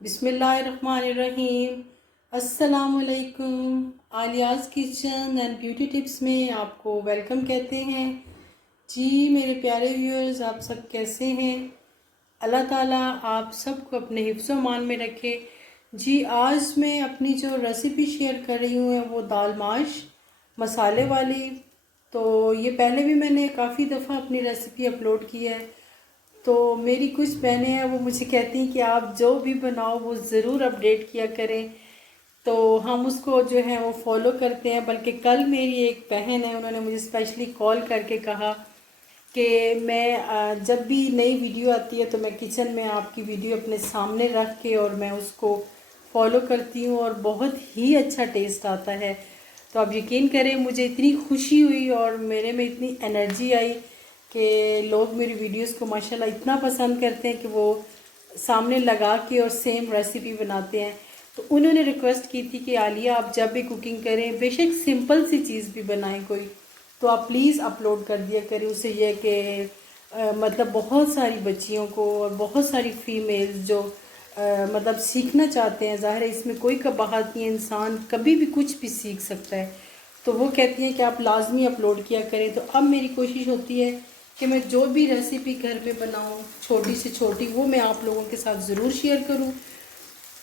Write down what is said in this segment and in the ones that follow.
बिस्मिल्लाहिर्रहमानिर्रहीम। अस्सलामुअलैकुम। आलियाज़ kitchen and beauty tips में आपको वेलकम कहते हैं। जी मेरे प्यारे व्यूअर्स, आप सब कैसे हैं? अल्लाह ताला आप सबको अपने हिफ्ज़ मान में रखे। जी आज मैं अपनी जो रेसिपी शेयर कर रही हूँ वो दाल माश मसाले वाली। तो ये पहले भी मैंने काफ़ी दफ़ा अपनी रेसिपी अपलोड की है। तो मेरी कुछ बहनें हैं वो मुझे कहती हैं कि आप जो भी बनाओ वो ज़रूर अपडेट किया करें। तो हम उसको जो है वो फॉलो करते हैं। बल्कि कल मेरी एक बहन है, उन्होंने मुझे स्पेशली कॉल करके कहा कि मैं जब भी नई वीडियो आती है तो मैं किचन में आपकी वीडियो अपने सामने रख के और मैं उसको फॉलो करती हूँ और बहुत ही अच्छा टेस्ट आता है। तो आप यकीन करें मुझे इतनी खुशी हुई और मेरे में इतनी एनर्जी आई कि लोग मेरी वीडियोस को माशाल्लाह इतना पसंद करते हैं कि वो सामने लगा के और सेम रेसिपी बनाते हैं। तो उन्होंने रिक्वेस्ट की थी कि आलिया आप जब भी कुकिंग करें, बेशक सिंपल सी चीज़ भी बनाएं कोई, तो आप प्लीज़ अपलोड कर दिया करें। उससे यह कि मतलब बहुत सारी बच्चियों को और बहुत सारी फीमेल्स जो मतलब सीखना चाहते हैं, ज़ाहिर है इसमें कोई कबाहत नहीं है, इंसान कभी भी कुछ भी सीख सकता है। तो वो कहती हैं कि आप लाजमी अपलोड किया करें। तो अब मेरी कोशिश होती है कि मैं जो भी रेसिपी घर पे बनाऊं, छोटी से छोटी, वो मैं आप लोगों के साथ ज़रूर शेयर करूं।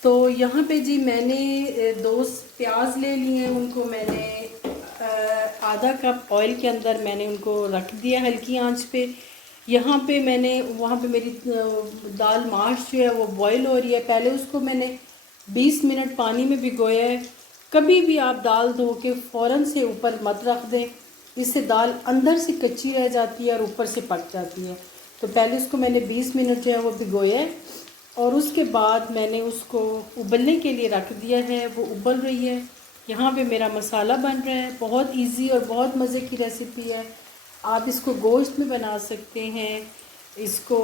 तो यहाँ पे जी मैंने दो प्याज ले लिए हैं, उनको मैंने आधा कप ऑयल के अंदर मैंने उनको रख दिया हल्की आंच पे। यहाँ पे मैंने वहाँ पे मेरी दाल माश जो है वो बॉईल हो रही है। पहले उसको मैंने 20 मिनट पानी में भिगोया है। कभी भी आप दाल धो के फ़ौरन से ऊपर मत रख दें, इससे दाल अंदर से कच्ची रह जाती है और ऊपर से पक जाती है। तो पहले उसको मैंने 20 मिनट जो है वो भिगोया है और उसके बाद मैंने उसको उबलने के लिए रख दिया है। वो उबल रही है। यहाँ पे मेरा मसाला बन रहा है। बहुत इजी और बहुत मज़े की रेसिपी है। आप इसको गोश्त में बना सकते हैं, इसको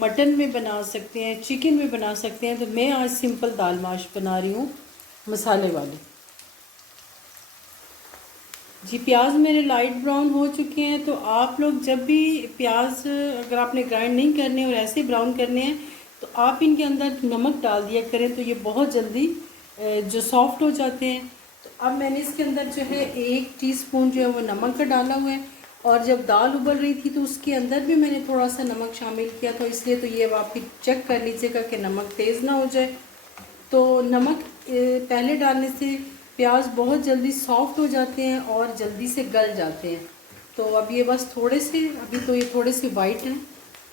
मटन में बना सकते हैं, चिकन में बना सकते हैं। तो मैं आज सिंपल दाल माश बना रही हूँ मसाले वाली। जी प्याज मेरे लाइट ब्राउन हो चुके हैं। तो आप लोग जब भी प्याज अगर आपने ग्राइंड नहीं करने और ऐसे ब्राउन करने हैं तो आप इनके अंदर नमक डाल दिया करें, तो ये बहुत जल्दी जो सॉफ्ट हो जाते हैं। तो अब मैंने इसके अंदर जो है 1 टीस्पून जो है वो नमक का डाला हुआ है। और जब दाल उबल रही थी तो उसके अंदर भी मैंने थोड़ा सा नमक शामिल किया था, इसलिए तो ये आप फिर चेक कर लीजिएगा कि नमक तेज़ ना हो जाए। तो नमक पहले डालने से प्याज बहुत जल्दी सॉफ्ट हो जाते हैं और जल्दी से गल जाते हैं। तो अब ये बस थोड़े से, अभी तो ये थोड़े से वाइट हैं,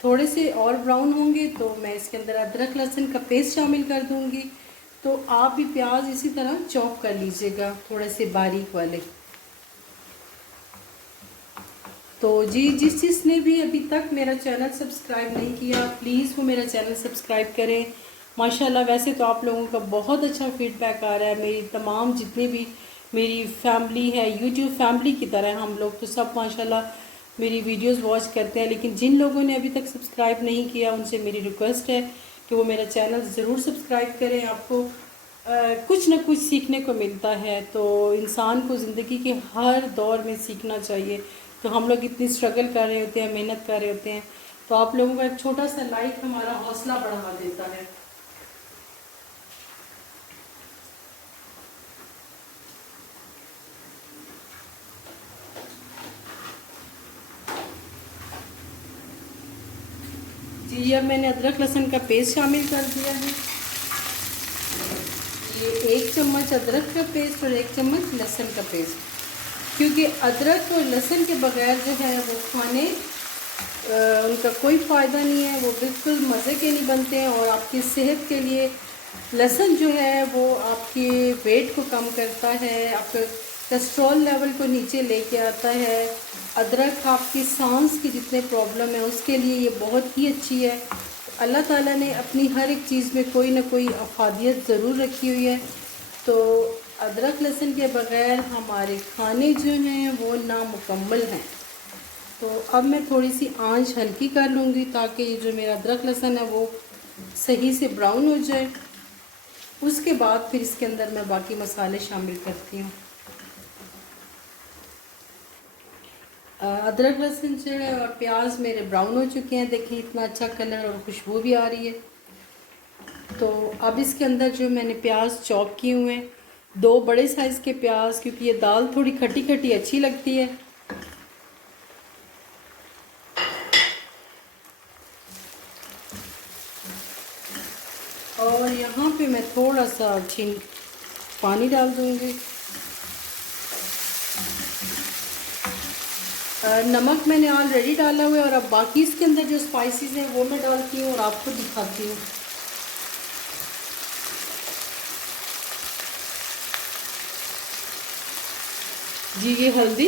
थोड़े से और ब्राउन होंगे तो मैं इसके अंदर अदरक लहसुन का पेस्ट शामिल कर दूंगी। तो आप भी प्याज इसी तरह चॉप कर लीजिएगा, थोड़े से बारीक वाले। तो जी जिसने भी अभी तक मेरा चैनल सब्सक्राइब नहीं किया, प्लीज़ वो मेरा चैनल सब्सक्राइब करें। माशाल्लाह वैसे तो आप लोगों का बहुत अच्छा फीडबैक आ रहा है। मेरी तमाम जितनी भी मेरी फैमिली है, यूट्यूब फैमिली की तरह हम लोग तो सब माशाल्लाह मेरी वीडियोस वॉच करते हैं। लेकिन जिन लोगों ने अभी तक सब्सक्राइब नहीं किया उनसे मेरी रिक्वेस्ट है कि वो मेरा चैनल ज़रूर सब्सक्राइब करें। आपको कुछ ना कुछ सीखने को मिलता है। तो इंसान को ज़िंदगी के हर दौर में सीखना चाहिए। तो हम लोग इतनी स्ट्रगल कर रहे होते हैं, मेहनत कर रहे होते हैं, तो आप लोगों का एक छोटा सा लाइक हमारा हौसला बढ़ा देता है। जी अब मैंने अदरक लहसुन का पेस्ट शामिल कर दिया है। ये 1 चम्मच अदरक का पेस्ट और 1 चम्मच लहसुन का पेस्ट, क्योंकि अदरक और लहसुन के बगैर जो है वो खाने उनका कोई फ़ायदा नहीं है, वो बिल्कुल मज़े के नहीं बनते हैं। और आपकी सेहत के लिए लहसुन जो है वो आपके वेट को कम करता है, आपके कोलेस्ट्रॉल लेवल को नीचे लेके आता है। अदरक आपकी सांस की जितने प्रॉब्लम है उसके लिए ये बहुत ही अच्छी है। अल्लाह ताला ने अपनी हर एक चीज़ में कोई ना कोई अफादियत ज़रूर रखी हुई है। तो अदरक लहसुन के बग़ैर हमारे खाने जो हैं वो नामुकम्मल हैं। तो अब मैं थोड़ी सी आंच हल्की कर लूँगी ताकि ये जो मेरा अदरक लहसुन है वो सही से ब्राउन हो जाए। उसके बाद फिर इसके अंदर मैं बाकी मसाले शामिल करती हूँ। अदरक लहसुन जो है और प्याज मेरे ब्राउन हो चुके हैं। देखिए इतना अच्छा कलर और खुशबू भी आ रही है। तो अब इसके अंदर जो मैंने प्याज चॉप किए हुए हैं, 2 बड़े साइज़ के प्याज, क्योंकि ये दाल थोड़ी खट्टी खट्टी अच्छी लगती है। और यहाँ पे मैं थोड़ा सा छीन पानी डाल दूँगी। नमक मैंने ऑलरेडी डाला हुआ है और अब बाकी इसके अंदर जो स्पाइसेस हैं वो मैं डालती हूँ और आपको दिखाती हूँ। जी ये हल्दी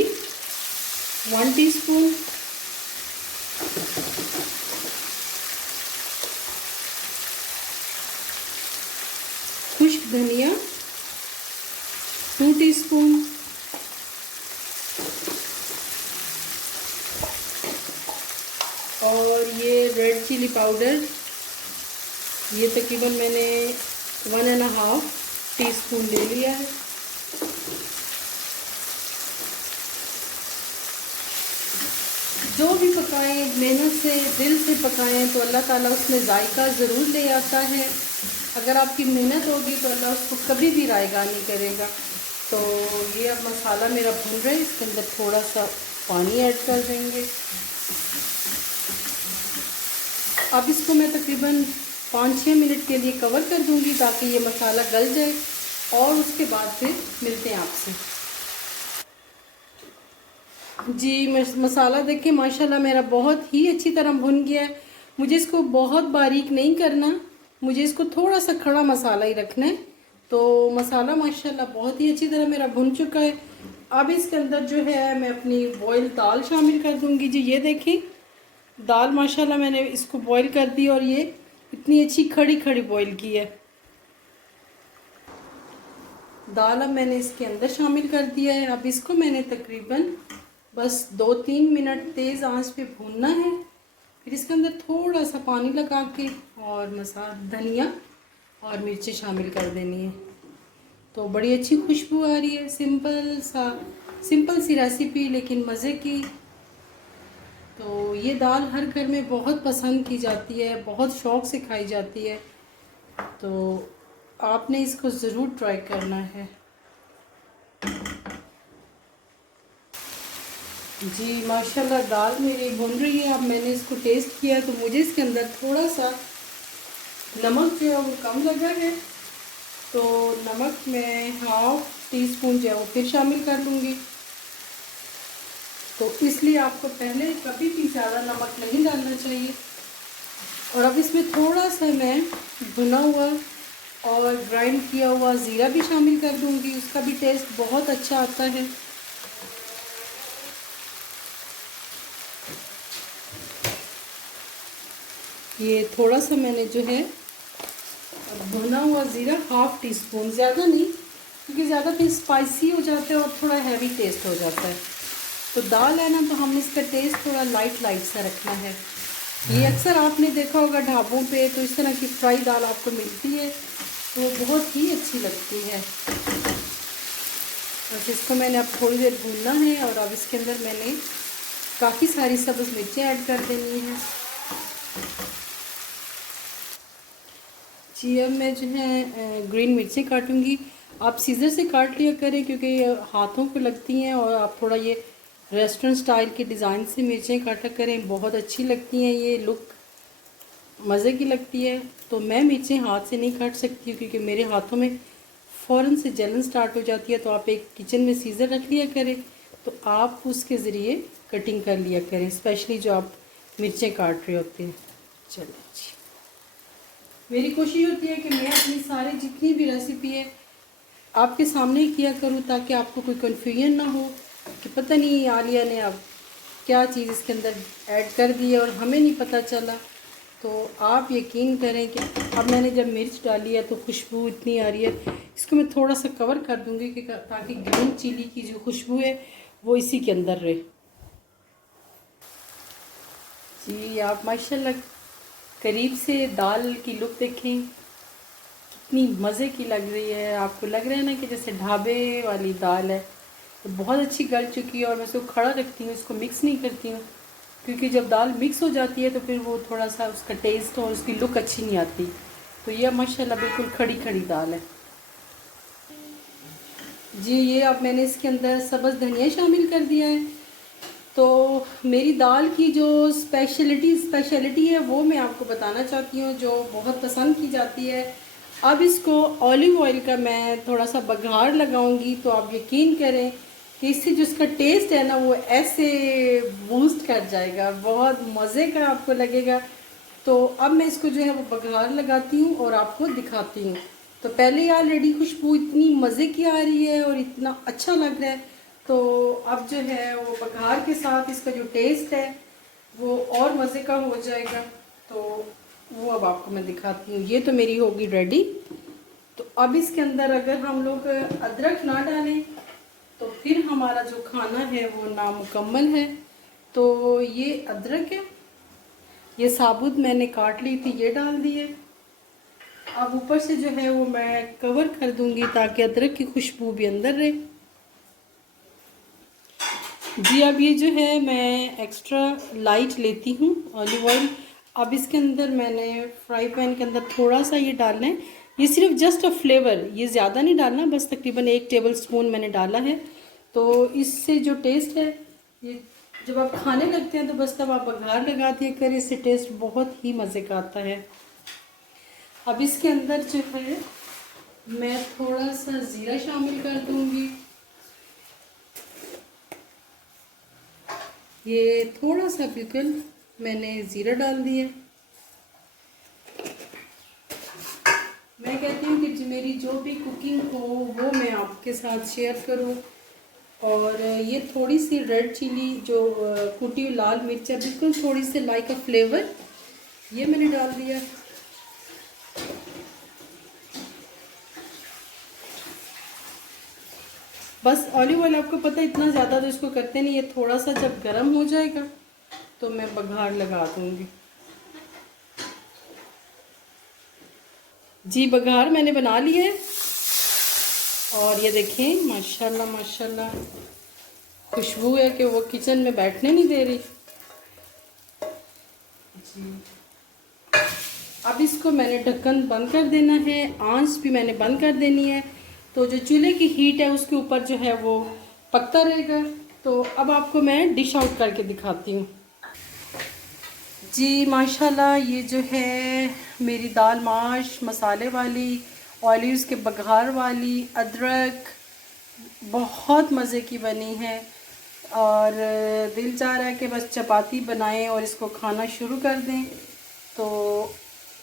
1 टीस्पून, खुश्क धनिया 2 टीस्पून, और ये रेड चिली पाउडर, ये तकरीबन मैंने 1.5 टीस्पून ले लिया है। जो भी पकाएं मेहनत से दिल से पकाएं तो अल्लाह ताला उसमें जायका ज़रूर ले आता है। अगर आपकी मेहनत होगी तो अल्लाह उसको कभी भी रायगा नहीं करेगा। तो ये अब मसाला मेरा भून रहा है, इसके अंदर थोड़ा सा पानी ऐड कर देंगे। अब इसको मैं तकरीबन 5-6 मिनट के लिए कवर कर दूंगी ताकि ये मसाला गल जाए, और उसके बाद फिर मिलते हैं आपसे। जी मसाला देखिए माशाल्लाह मेरा बहुत ही अच्छी तरह भुन गया है। मुझे इसको बहुत बारीक नहीं करना, मुझे इसको थोड़ा सा खड़ा मसाला ही रखना है। तो मसाला माशाल्लाह बहुत ही अच्छी तरह मेरा भुन चुका है। अब इसके अंदर जो है मैं अपनी बॉयल दाल शामिल कर दूंगी। जी ये देखें दाल माशाल्लाह मैंने इसको बॉईल कर दी और ये इतनी अच्छी खड़ी खड़ी बॉईल की है। दाल अब मैंने इसके अंदर शामिल कर दिया है। अब इसको मैंने तकरीबन बस 2-3 मिनट तेज़ आंच पे भूनना है। फिर इसके अंदर थोड़ा सा पानी लगा के और धनिया और मिर्ची शामिल कर देनी है। तो बड़ी अच्छी खुशबू आ रही है। सिंपल सी रेसिपी लेकिन मज़े की। तो ये दाल हर घर में बहुत पसंद की जाती है, बहुत शौक़ से खाई जाती है। तो आपने इसको ज़रूर ट्राई करना है। जी माशाल्लाह दाल मेरी भुन रही है। अब मैंने इसको टेस्ट किया तो मुझे इसके अंदर थोड़ा सा नमक जो है वो कम लगा है, तो नमक मैं 1/2 टीस्पून जो है वो फिर शामिल कर लूँगी। तो इसलिए आपको पहले कभी भी ज़्यादा नमक नहीं डालना चाहिए। और अब इसमें थोड़ा सा मैं भुना हुआ और ग्राइंड किया हुआ ज़ीरा भी शामिल कर दूँगी, उसका भी टेस्ट बहुत अच्छा आता है। ये थोड़ा सा मैंने जो है भुना हुआ ज़ीरा 1/2 टीस्पून, ज़्यादा नहीं क्योंकि ज़्यादा फिर स्पाइसी हो जाता है और थोड़ा हैवी टेस्ट हो जाता है। तो दाल है ना, तो हमें इसका टेस्ट थोड़ा लाइट सा रखना है। ये अक्सर आपने देखा होगा ढाबों पे, तो इस तरह की फ्राई दाल आपको मिलती है तो बहुत ही अच्छी लगती है। बस इसको मैंने अब थोड़ी देर भूनना है और अब इसके अंदर मैंने काफ़ी सारी सब्ज़ मिर्चें ऐड कर देनी है। जी अब मैं जो है ग्रीन मिर्ची काटूंगी। आप सीज़र से काट लिया करें क्योंकि ये हाथों को लगती हैं, और आप थोड़ा ये रेस्टोरेंट स्टाइल के डिज़ाइन से मिर्चें काटा करें, बहुत अच्छी लगती हैं, ये लुक मज़े की लगती है। तो मैं मिर्चें हाथ से नहीं काट सकती क्योंकि मेरे हाथों में फ़ौरन से जलन स्टार्ट हो जाती है। तो आप एक किचन में सीज़र रख लिया करें, तो आप उसके ज़रिए कटिंग कर लिया करें, स्पेशली जो आप मिर्चें काट रहे होते हैं। चलिए जी, मेरी कोशिश होती है कि मैं अपनी सारी जितनी भी रेसिपी है आपके सामने ही किया करूं ताकि आपको कोई कन्फ्यूजन ना हो कि पता नहीं आलिया ने अब क्या चीज़ इसके अंदर ऐड कर दी है और हमें नहीं पता चला। तो आप यकीन करें कि अब मैंने जब मिर्च डाली है तो खुशबू इतनी आ रही है। इसको मैं थोड़ा सा कवर कर दूँगी कि ताकि ग्रीन चिली की जो खुशबू है वो इसी के अंदर रहे। जी आप माशाल्लाह करीब से दाल की लुक देखें, कितनी मज़े की लग रही है। आपको लग रहा है ना कि जैसे ढाबे वाली दाल है। तो बहुत अच्छी गल चुकी है और मैं इसको खड़ा रखती हूँ, इसको मिक्स नहीं करती हूँ क्योंकि जब दाल मिक्स हो जाती है तो फिर वो थोड़ा सा उसका टेस्ट और उसकी लुक अच्छी नहीं आती। तो ये माशाल्लाह बिल्कुल खड़ी खड़ी दाल है जी। ये अब मैंने इसके अंदर सब्ज़ धनिया शामिल कर दिया है। तो मेरी दाल की जो स्पेशलिटी है वो मैं आपको बताना चाहती हूँ, जो बहुत पसंद की जाती है। अब इसको ऑलिव ऑयल का मैं थोड़ा सा बघार लगाऊंगी, तो आप यकीन करें कि इससे जो इसका टेस्ट है ना वो ऐसे बूस्ट कर जाएगा, बहुत मज़े का आपको लगेगा। तो अब मैं इसको जो है वो बघार लगाती हूँ और आपको दिखाती हूँ। तो पहले ही ऑलरेडी खुशबू इतनी मज़े की आ रही है और इतना अच्छा लग रहा है। तो अब जो है वो बघार के साथ इसका जो टेस्ट है वो और मज़े का हो जाएगा। तो वो अब आपको मैं दिखाती हूँ। ये तो मेरी होगी रेडी। तो अब इसके अंदर अगर हम लोग अदरक ना डालें तो फिर हमारा जो खाना है वो नामुकम्मल है। तो ये अदरक है, ये साबुत मैंने काट ली थी, ये डाल दी है। अब ऊपर से जो है वो मैं कवर कर दूंगी ताकि अदरक की खुशबू भी अंदर रहे जी। अब ये जो है मैं एक्स्ट्रा लाइट लेती हूँ ऑलिव ऑयल। अब इसके अंदर मैंने फ्राई पैन के अंदर थोड़ा सा ये डालना है, ये सिर्फ जस्ट अ फ्लेवर, ये ज़्यादा नहीं डालना, बस तकरीबन 1 टेबल स्पून मैंने डाला है। तो इससे जो टेस्ट है, ये जब आप खाने लगते हैं तो बस तब आप बघार लगा दिया करें, इससे टेस्ट बहुत ही मज़े का आता है। अब इसके अंदर जो है मैं थोड़ा सा ज़ीरा शामिल कर दूँगी। ये थोड़ा सा बिल्कुल मैंने ज़ीरा डाल दिया। मैं कहती हूँ कि मेरी जो भी कुकिंग हो वो मैं आपके साथ शेयर करूँ। और ये थोड़ी सी रेड चिली जो कुटी हुई लाल मिर्च है, बिल्कुल थोड़ी सी लाइक अ फ्लेवर, ये मैंने डाल दिया। बस ऑलिव ऑयल आपको पता है इतना ज़्यादा तो इसको करते नहीं, ये थोड़ा सा जब गर्म हो जाएगा तो मैं बघार लगा दूँगी जी। बघार मैंने बना लिया है और ये देखें माशाल्लाह माशाल्लाह खुशबू है कि वो किचन में बैठने नहीं दे रही जी। अब इसको मैंने ढक्कन बंद कर देना है, आंच भी मैंने बंद कर देनी है। तो जो चूल्हे की हीट है उसके ऊपर जो है वो पकता रहेगा। तो अब आपको मैं डिश आउट करके दिखाती हूँ जी। माशाल्लाह ये जो है मेरी दाल माश मसाले वाली, ऑलिव्स के बघार वाली, अदरक, बहुत मज़े की बनी है। और दिल चाह रहा है कि बस चपाती बनाएं और इसको खाना शुरू कर दें। तो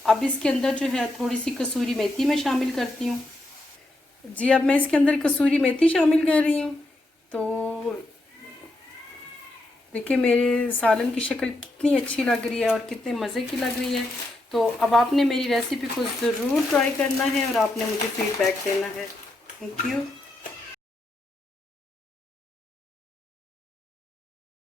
अब इसके अंदर जो है थोड़ी सी कसूरी मेथी मैं शामिल करती हूँ जी। अब मैं इसके अंदर कसूरी मेथी शामिल कर रही हूँ। तो देखिए मेरे सालन की शक्ल कितनी अच्छी लग रही है और कितने मज़े की लग रही है। तो अब आपने मेरी रेसिपी को ज़रूर ट्राई करना है और आपने मुझे फीडबैक देना है। Thank you.